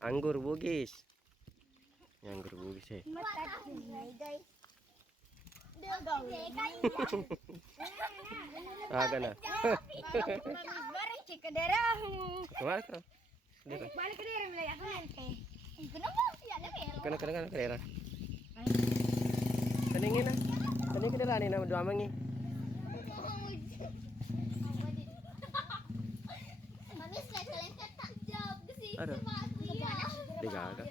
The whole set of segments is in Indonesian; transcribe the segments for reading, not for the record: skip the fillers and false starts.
Anggur bugis. Anggur bugis eh. Agak na. Kemana kau? Balik ke daerah wilayah nanti. Kena daerah. Keningin na. Kening daerah ni nama dua mangi. Aduh. Digaga.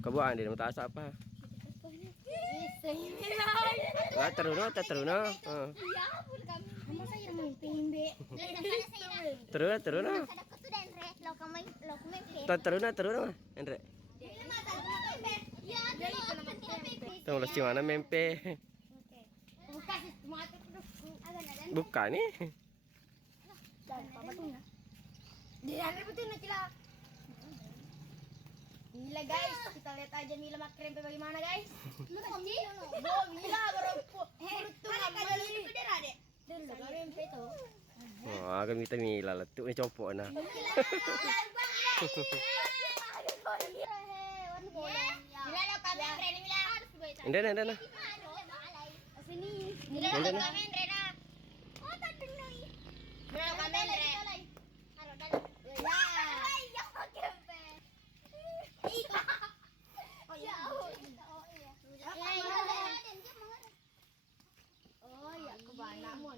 Kebuan di mata asa apa? Terus no. Terus no. Terus no. Endre. Tunggu si mana mempe? Bukan nih. Gila guys, kita lihat aja Mila makrem bagaimana guys. Mila Oh, akan minta Mila letuk ni copok na. Enda. Sini.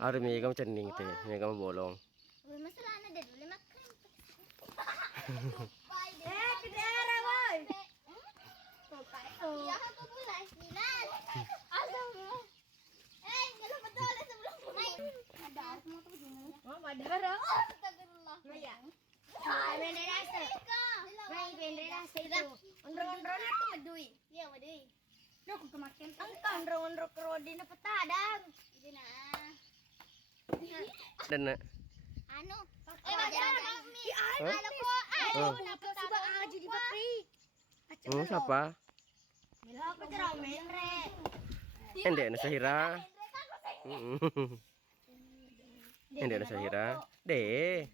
Ada mi kamu cening teh, mi kamu bolong. Ke daerah boy. Dan Anu, siapa? Ende na Sahira. Ende na Sahira. Deh.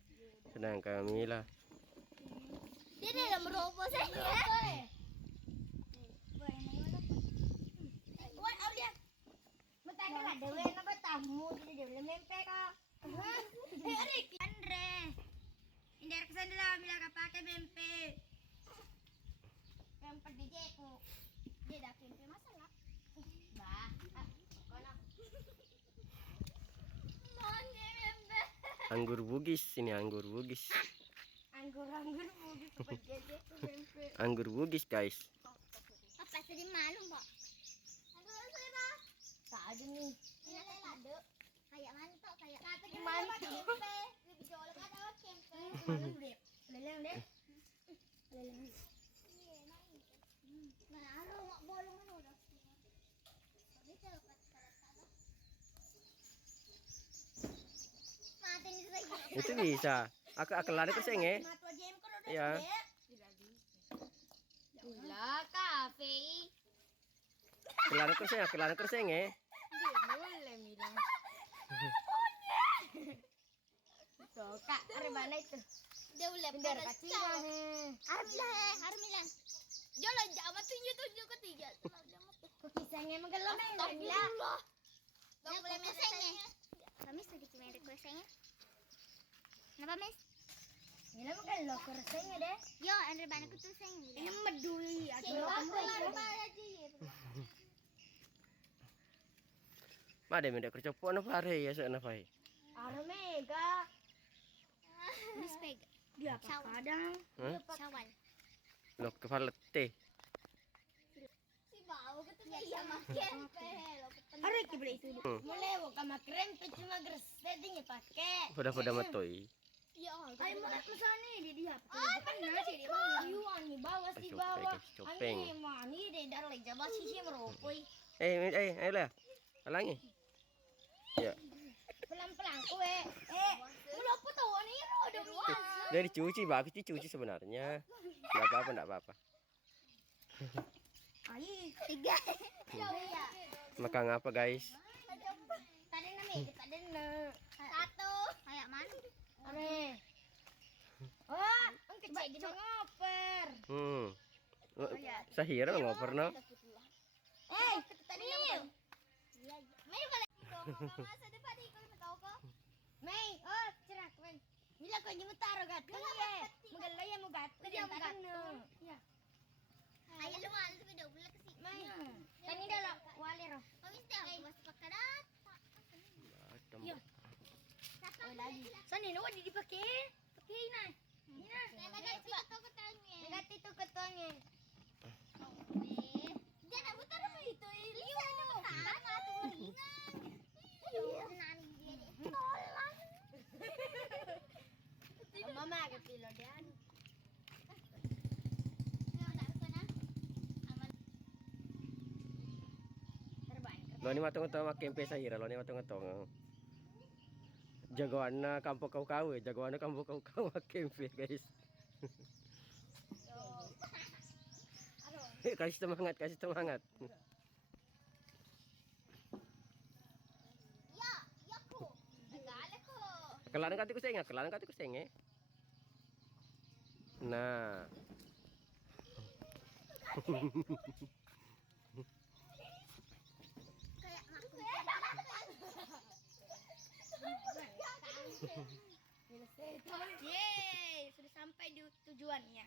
Sedang kami lah. dia dalam robo saya. Andre, ini kesan dalam bilang apa pakai mempe. Yang pergi aku, dia dah kempe masalah. Bah, kono. Mana mempe? Anggur bugis ini anggur bugis. Anggur bugis pergi mempe. Anggur bugis guys. Apa sedih malu mbak? Anggur saya bah. Tak ada nih. Ini ada. Kayak mantok kayak kata Mantok. kempe. Lebih jauh ada kempe. Leleng deh. Nah, lu nggak bolong kan udah. Mati nih lagi. Itu bisa. Aku lari ke senge. Ya. Gila kafe. Kelana ke senge. Boleh bilang. Tuh kak, ada mana itu? Dia boleh Bendera kecil. Armilan. Jalan jamat tunjuk ketiga. Kisahnya menggelam ya. Gak boleh mesengnya. Kamis lagi cuma ada kuesenya. Kenapa mes? Gila menggelam kursenya deh. Yo, Andre banyak tuh seng. Ini meduli. Made mende kercopok na pare ya sana pai. Ada mega. Miss Peg. Dia kadang. Syawal. Lo kepala teh. Si bau ketika iya makin pel. Hari kibra itu. Melewo kama krempe cuma gressettingnya pakai. Pada matoi. Iya, Ayo mau ke sana dia. Nasi di bawah. Yuan di bawah di bawah. Ani mani de dar le jaba sisi merokoi. Ayo lah. Halangi. Ya. Pelan-pelan kowe. Udah apa tuh nih udah biasa. Dari cuci, bagus dicuci sebenarnya. Enggak apa-apa. Ayo. 3. Iya. Makan apa guys? Tadi namanya tadi na. 1. Kayak mana? Are. Oh, ang kecil gitu. Sahira ngoper no. Tadi Iya. May balik ko. Masa depan ikut tahu ko. May, oh, cerak, men. Bila ko nyo taro gat. Kaya, magalaya mo gat. Kaya mo gat. Ayo lumayan sa video bulan kasi. May, tani dala, wali ro. Pawis dia mas pagkadat. Oh, lagi. Saan yun? Wadi dipakai. Pakai na. Ina. Nagat ito ko tanya. Nagat ito katanya. Dia nak putar apa itu? Liu mo. Tama tu ringan. Ayo, nani dia dia. Tolong. Mama kapilo diyan. Lo ni matong to makempe Sahira, lo ni matong to. Jagoan na kampung kau-kau, jagoan na kampung kau-kau makempe, guys. Kasih semangat, kasih semangat. Ya, ya ko. Nagala ko. Kelaran kati ko senge. Nah. Kayak aku. Yeay, sudah sampai di tujuannya.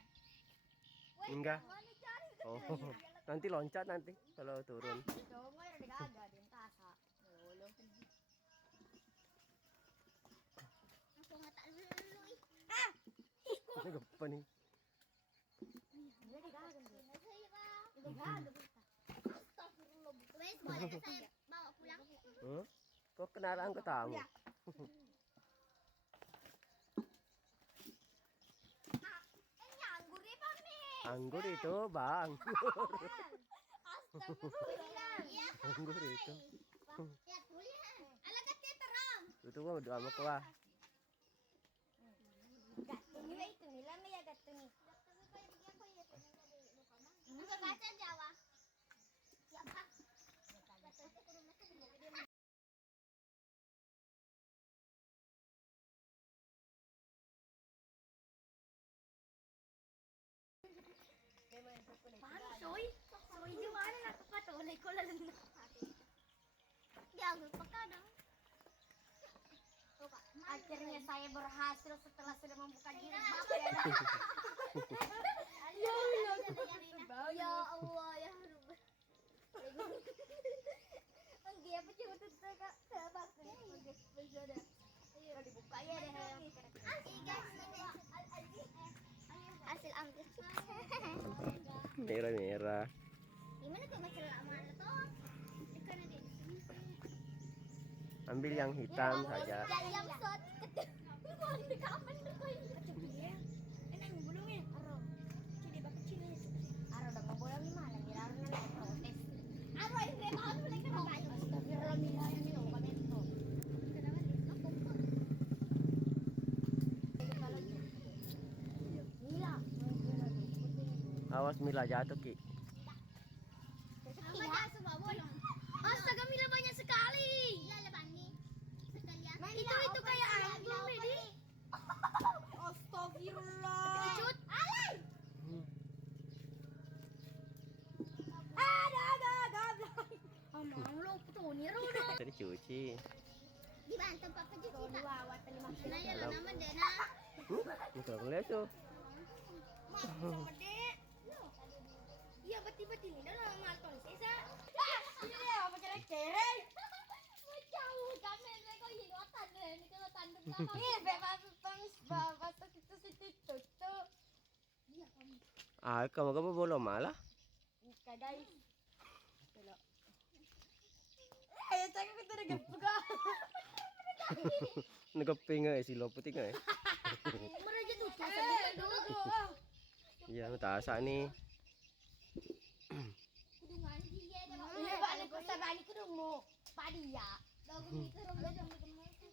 Enggak. Oh, nanti loncat nanti kalau turun. Dongo ya udah agak di tasa. Lolo. Aku nggak tak dulu. Ini apa nih? Dia digagan dia. Saya pak. Digagan. Astagfirullah. Wes boleh saya bawa pulang. Kok kenalan ke tamu? Anggur ya Mami. Anggur itu, Bang. Astagfirullah. Iya. Anggur itu. Ya kuliah. Alah katanya terang. Itu gua doa sama kau. Ini itu nila ya gatto nih. Buka kaca Jawa. Ya Pak. Paano, Soy? Soy, di mana nakapatuloy ko lang na. Jangan lupa kadang. Akhirnya saya berhasil setelah sudah membuka diri. Ya Allah ya Rabb. Enggak apa coba tuh kak. Ayo dibuka ya deh. Hasil ambil. Merah-merah. Gimana tuh masalah mana toh? Ikan ada. Ambil yang hitam saja. Yang sot. Mau di kapan tuh kau ini? Enak ngubulungin. Aro. Cili bakal cili. Aro udah ngobolong gimana? Aro nang protes. Aro ini mau boleh kan kayu. Astagfirullah mila yang minum kami itu. Mila. Awas Mila jatuh, Ki. Apa dah semua bolong? Astaga Mila banyak sekali. Lala bani. Sekalian. Itu kayak anggur ini. Astagfirullah. Kecut. Alay. Ada. Amang lo tuh ni rodo. Jadi cuci. Di bantu papa cuci tak? Wawat lima Nah ya lah nama dia nak. Bukan ngeliat tuh. Dek. Iya beti-beti ni dalam malton sesa. Ini dia apa cerek-cerek. Jauh kami saya kau hidupan deh. Ini kalau tandem apa? Nih bebas tangis babas situ. Iya kami. Ah, kamu belum malah. Kadai. Telo. Ayo cakap kita dah gepuga. Negeping si loputing eh. Meraja tuh sampai dulu. Iya, tasak nih. Kudungan dia dah. Iya balik ko sa balik ko dong mo. Padia. Bago dito rom dah kami kemarin.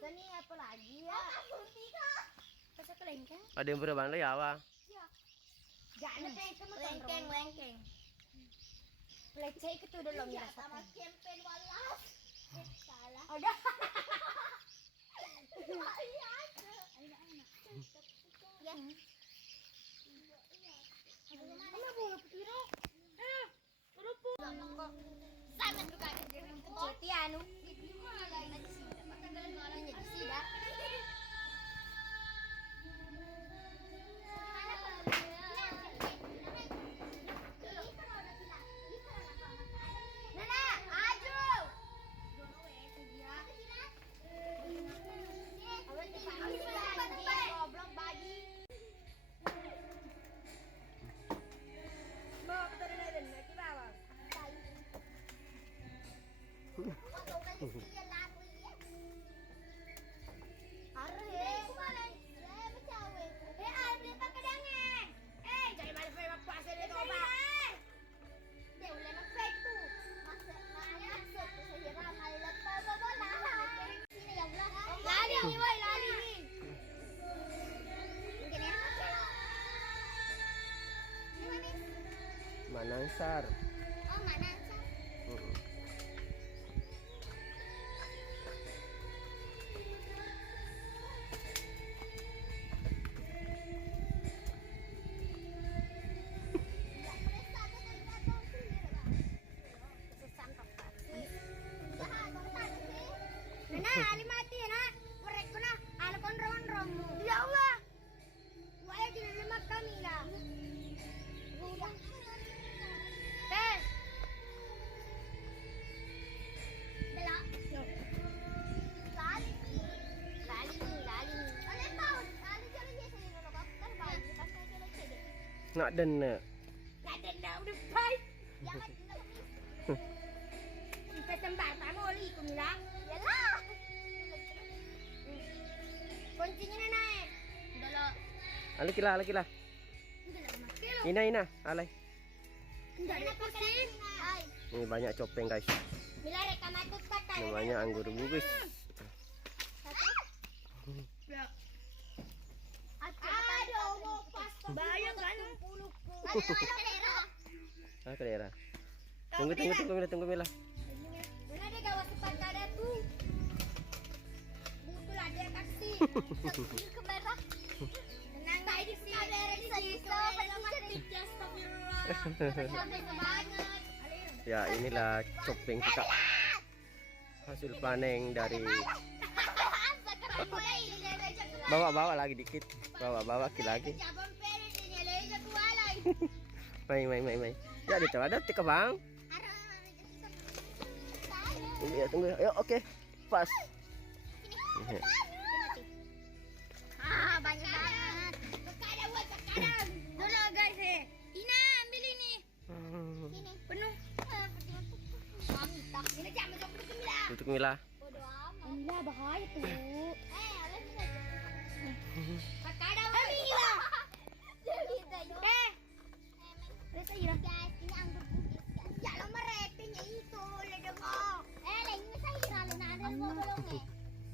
Dani apa lagi ya? Kamu tiga. Pasal kelengkeng. Ada yang berapa lo ya, Wah? Jangan lengkeng. Leceh itu dulu Ya mira sama campaign walas. Salah. Ada. Iya. Ya. Mana bunga petiro? anu. Gimana lagi sih? Patanggalan galanya di sida. Nana, aju. Goblok bagi. Bawa ke tadi dan lagi bawa. Lali ni, boy, lali ni. Manansar. Oh, mana sih? Mm-mm. Nana, ali mati na. Korek ko na. Ala kon ron mo. Ya Allah. Wala din na kami la. Eh. Bela. Lali. Ano pa? Lali jalo niya sa iyo ka. Terbang pas na jalo cede. Nak dan nak. Ada na udah pai. Jangan tinggal kami. Kita tempat kamu oli ko nila. Yalah. Kuncinya na naik. Dalo. Alaki lah. Ina, alay. Enggak ada pusing. Ay. Ini banyak copeng guys. Bila rekam aku kata. Namanya anggur bugis. Aduh, mau pas bahaya kan 60. Ah, kelera. Tunggu Mila. Mana dia gawas depan ada tuh. Betul ada kasih. Ke merah. Tenang baik di sini. Ada Bisa Astagfirullah. sampai ke banget. Ya, inilah copeng kita. Hasil panen dari Sekarang gue ini bawa lagi dikit. Bawa lagi. Cabang pere dia leja kualai. Main. Ya, ada tika bang. Tunggu ya. Ayo, oke. Pas. Banyak banget. Sekarang. Dulu guys Ina ambil ini. Sini. Penuh. Mantap. Ini jangan masuk ke Mila. Tutup Mila. Bodo amat. Mila bahaya tuh. Ada sini. Sekarang Mila. Jadi tayo. Udah saya Guys, ini anggur bugis guys. ya lo merepinya itu le demo. Lagi sa hirale na ano mo balong eh.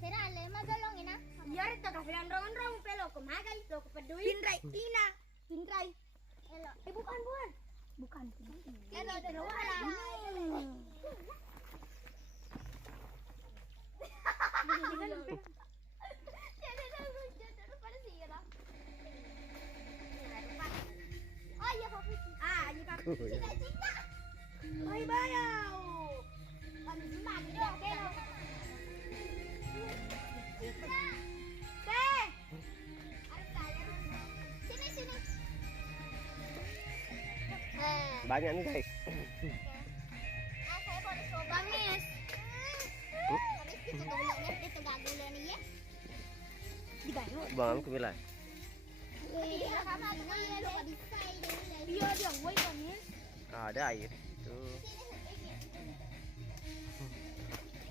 Hirale, magalong ina. Ya rito ka filandron pelo kumagal to kepeduy. Ina. Pinray. Elo. Bukan. Bukan. Elo, Pero wala. Jadi na para sira. Oh, ya Papi. Ini pak. Cina. Bye bayaw. Kami sumak dia kelo. Cina. Teh. Sini. Banyak nih guys. Saya boleh coba, Miss. Kamis dito gulong dito gagulo niya. Digayo. Bang ke Mila. Hindi ka kama yelo ka disay Iya dia woi kami. Ada air. Tuh.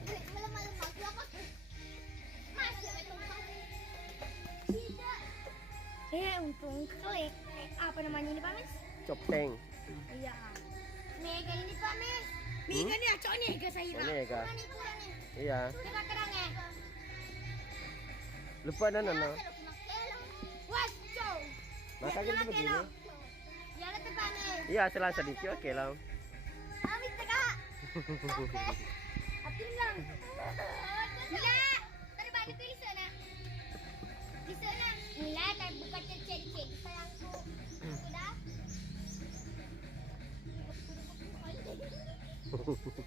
Malam-malam aku apa? Masih itu. Tidak. Untung klik. Apa namanya ini Pak Mis? Copeng. Iya. Mega ini Pak Miss. Mika nih acoknya ke saya. Ini ya kak. Kurang nih. Iya. Kita kerangnya. Lupa dan nono. Wah, cow. Masa gitu begini. Ya ada Pak Mis. Iya, selang sedikit oke lah. Amin teka. Atin lang. Mila, tadi balik di sana. Di sana. Mila, buka cek sayangku. Sudah.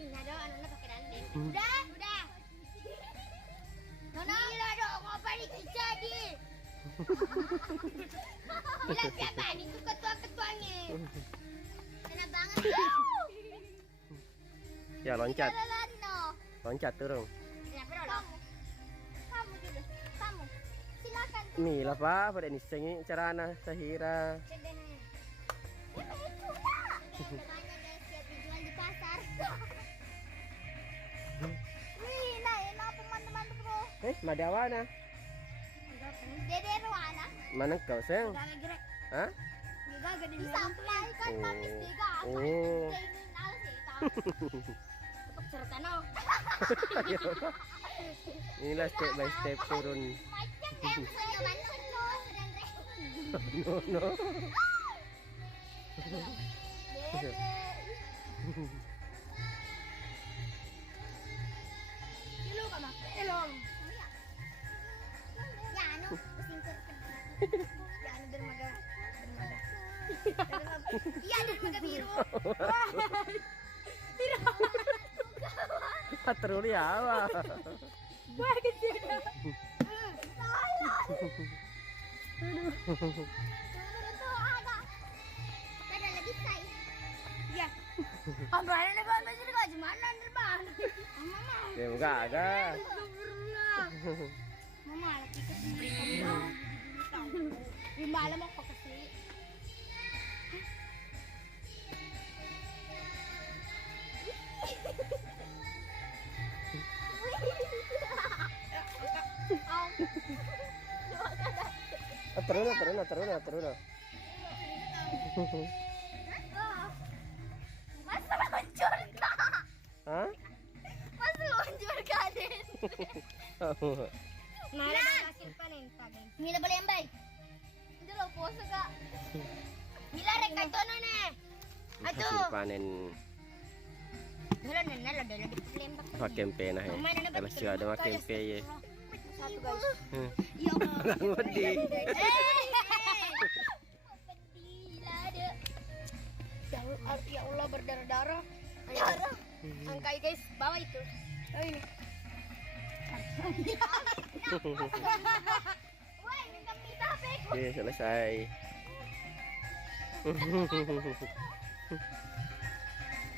Ini ada anak-anak pakai dandi. Udah. Bilang siapa? Itu ketua-ketuanya. Kena banget. Ya loncat, Lari no. loncat turun. Kenapa dong? Kamu dulu. Kamu. Silakan. Nih lah pak, pada ini sengi carana sahira. Sederhana. Ya itu lah. Banyak guys siap dijual di pasar. Wih, nah enak teman-teman bro. Madawana. Dede Ruana. Mana kau seng? Gak gerak. Hah? Gak gede Disampaikan Oh. mamis tiga. Oh. Untuk cerita Inilah step by step turun. Macam senyaman no sedang No, no. Dede. Kilo ka mak? Ilong. Ya anu, singkir. Ya ano dermaga. Iya dermaga biru. Terus ya apa? Wah kecil. Ada lagi say. Iya. Abang na ba masih ka gimana derban? Mama. Ya enggak ada. Astagfirullah. Mama, lagi ka sendiri kamu. Di malam ako kasi. Terus. Mas meluncur ka. Hah? Mas meluncur ka din. Nara dah hasil panen tadi. Mila boleh yang baik. Itu lo pose ka. Mila rek ka tono ne. Hasil panen Nala dah lembak. pakempe nah ya. Kalau sudah ada makempe ya. Satu guys. Ya Allah. Ngudi. Pedila de. Ya Allah berdarah-darah. Darah. Angkai guys, bawa itu. Oh ini. Woi, minta minta apa? Oke, selesai.